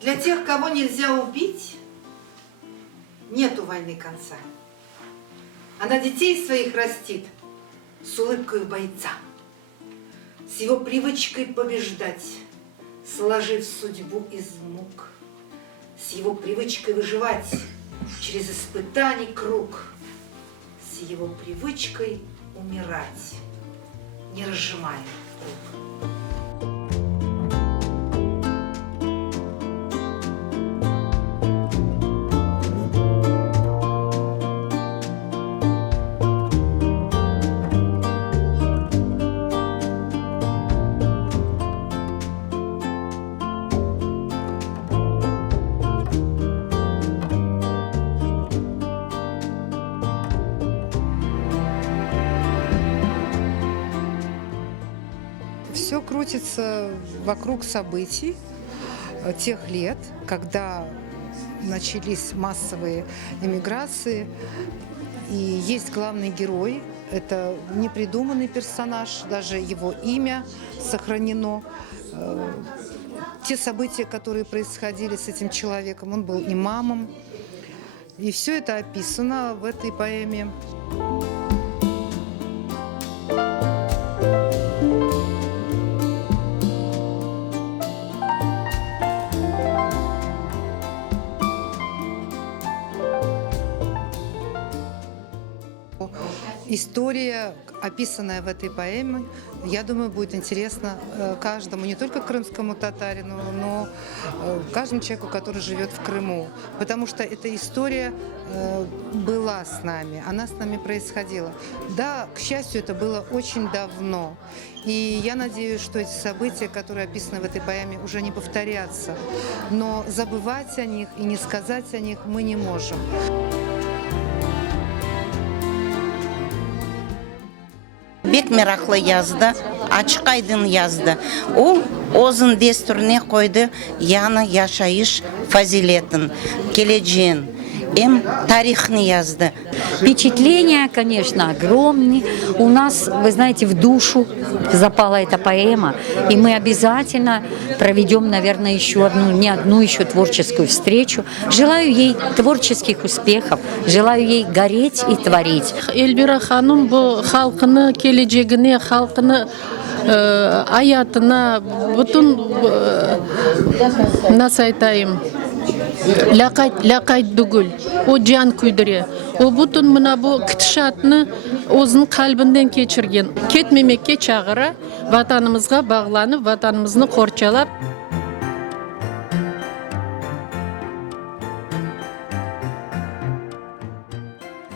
Для тех, кого нельзя убить, нету войны конца. Она детей своих растит с улыбкой бойца, с его привычкой побеждать, сложив судьбу из мук, с его привычкой выживать через испытаний круг, с его привычкой умирать, не разжимая рук. Все крутится вокруг событий тех лет, когда начались массовые эмиграции. И есть главный герой. Это непридуманный персонаж, даже его имя сохранено. Те события, которые происходили с этим человеком, он был имамом. И все это описано в этой поэме. История, описанная в этой поэме, я думаю, будет интересна каждому, не только крымскому татарину, но каждому человеку, который живет в Крыму. Потому что эта история была с нами, она с нами происходила. Да, к счастью, это было очень давно. И я надеюсь, что эти события, которые описаны в этой поэме, уже не повторятся. Но забывать о них и не сказать о них мы не можем. Бек Мерахлы yazdı, açık aydın yazdı. O özün desturuna koydu, yana yaşayış faziletin, geleceğin, тарихны yazdı. Впечатления, конечно, огромные. У нас, вы знаете, в душу запала эта поэма, и мы обязательно проведем, наверное, еще одну творческую встречу. Желаю ей творческих успехов, желаю ей гореть и творить. Эльбира ханым bu халқыны, келечегіне, халқыны аятына, бүтін nasıl айтайым, лақайт бүгіл, о жан күйдіре. О бүтін мына бұл кітішатыны өзінің қалбінден кечірген. Кетмемекке чағыра, ватанымызға бағланып, ватанымызны қорчалап,